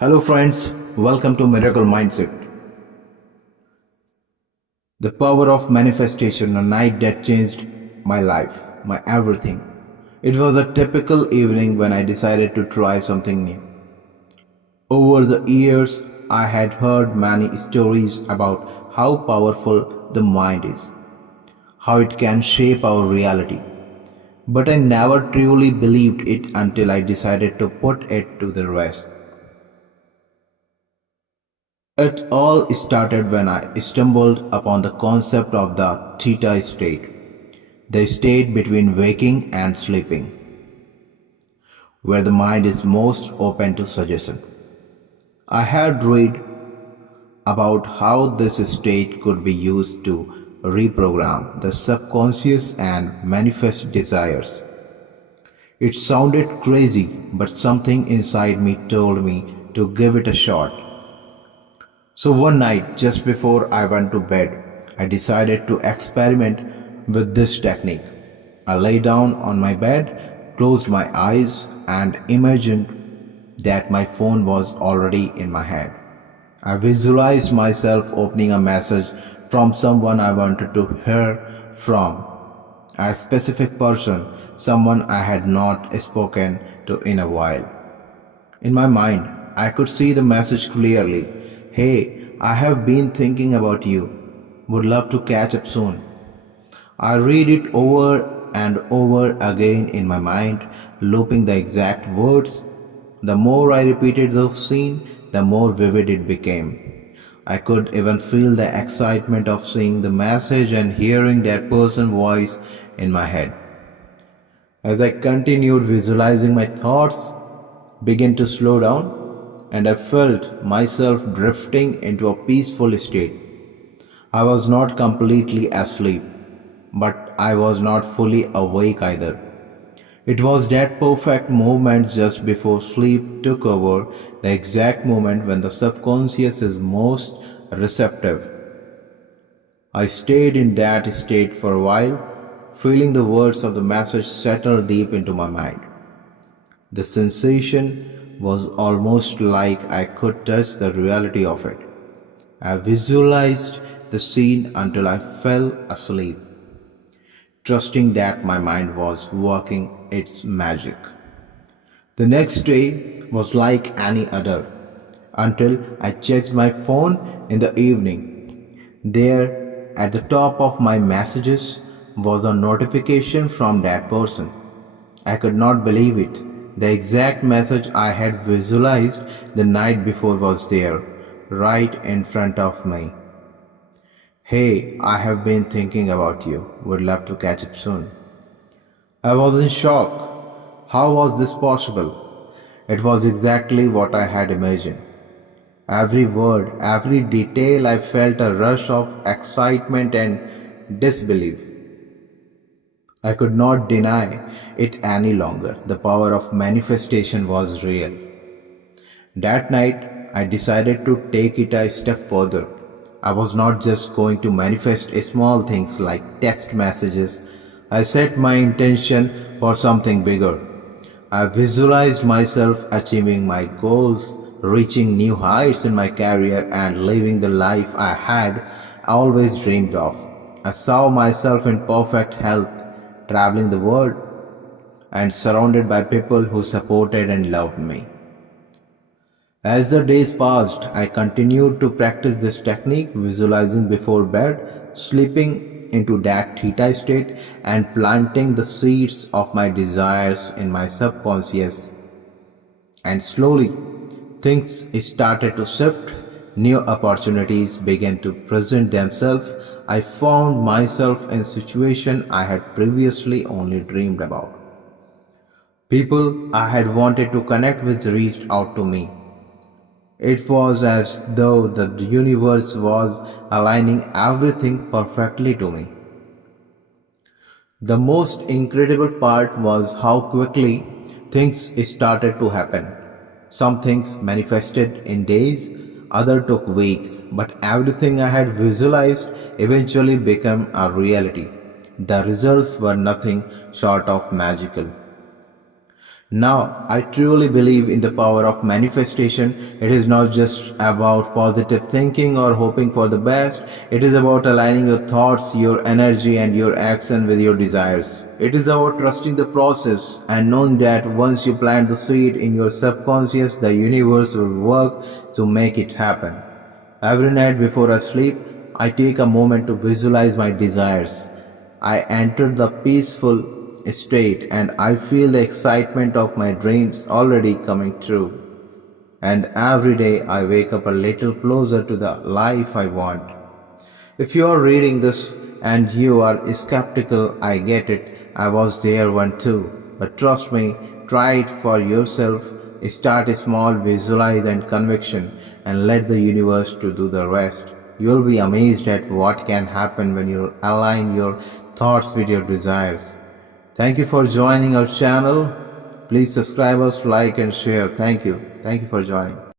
Hello, friends. Welcome to Miracle Mindset. The power of manifestation, a night that changed my life, my everything. It was a typical evening when I decided to try something new. Over the years, I had heard many stories about how powerful the mind is, how it can shape our reality. But I never truly believed it until I decided to put it to the rest. It all started when I stumbled upon the concept of the Theta State, the state between waking and sleeping, where the mind is most open to suggestion. I had read about how this state could be used to reprogram the subconscious and manifest desires. It sounded crazy, but something inside me told me to give it a shot. So one night, just before I went to bed, I decided to experiment with this technique. I lay down on my bed, closed my eyes, and imagined that my phone was already in my hand. I visualized myself opening a message from someone I wanted to hear from, a specific person, someone I had not spoken to in a while. In my mind, I could see the message clearly. Hey, I have been thinking about you. Would love to catch up soon. I read it over and over again in my mind, looping the exact words. The more I repeated the scene, the more vivid it became. I could even feel the excitement of seeing the message and hearing that person's voice in my head. As I continued visualizing, my thoughts began to slow down and I felt myself drifting into a peaceful state. I was not completely asleep, but I was not fully awake either. It was that perfect moment just before sleep took over, the exact moment when the subconscious is most receptive. I stayed in that state for a while, feeling the words of the message settle deep into my mind. The sensation was almost like I could touch the reality of it. I visualized the scene until I fell asleep, trusting that my mind was working its magic. The next day was like any other until I checked my phone in the evening. There, at the top of my messages, was a notification from that person. I could not believe it. The exact message I had visualized the night before was there, right in front of me. Hey, I have been thinking about you. Would love to catch up soon. I was in shock. How was this possible? It was exactly what I had imagined. Every word, every detail, I felt a rush of excitement and disbelief. I could not deny it any longer. The power of manifestation was real. That night, I decided to take it a step further. I was not just going to manifest small things like text messages. I set my intention for something bigger. I visualized myself achieving my goals, reaching new heights in my career, and living the life I had always dreamed of. I saw myself in perfect health, traveling the world, and surrounded by people who supported and loved me. As the days passed, I continued to practice this technique, visualizing before bed, sleeping into that theta state, and planting the seeds of my desires in my subconscious. And slowly, things started to shift. New opportunities began to present themselves. I found myself in situations I had previously only dreamed about. People I had wanted to connect with reached out to me. It was as though the universe was aligning everything perfectly to me. The most incredible part was how quickly things started to happen. Some things manifested in days, others took weeks, but everything I had visualized eventually became a reality. The results were nothing short of magical. Now, I truly believe in the power of manifestation. It is not just about positive thinking or hoping for the best. It is about aligning your thoughts, your energy, and your action with your desires. It is about trusting the process and knowing that once you plant the seed in your subconscious, the universe will work to make it happen. Every night before I sleep, I take a moment to visualize my desires. I enter the peaceful state and I feel the excitement of my dreams already coming true. And every day I wake up a little closer to the life I want. If you are reading this and you are skeptical, I get it. I was there one too. But trust me, try it for yourself. Start small, visualize and conviction and let the universe to do the rest. You'll be amazed at what can happen when you align your thoughts with your desires. Thank you for joining our channel. Please subscribe us, like and share. Thank you. Thank you for joining.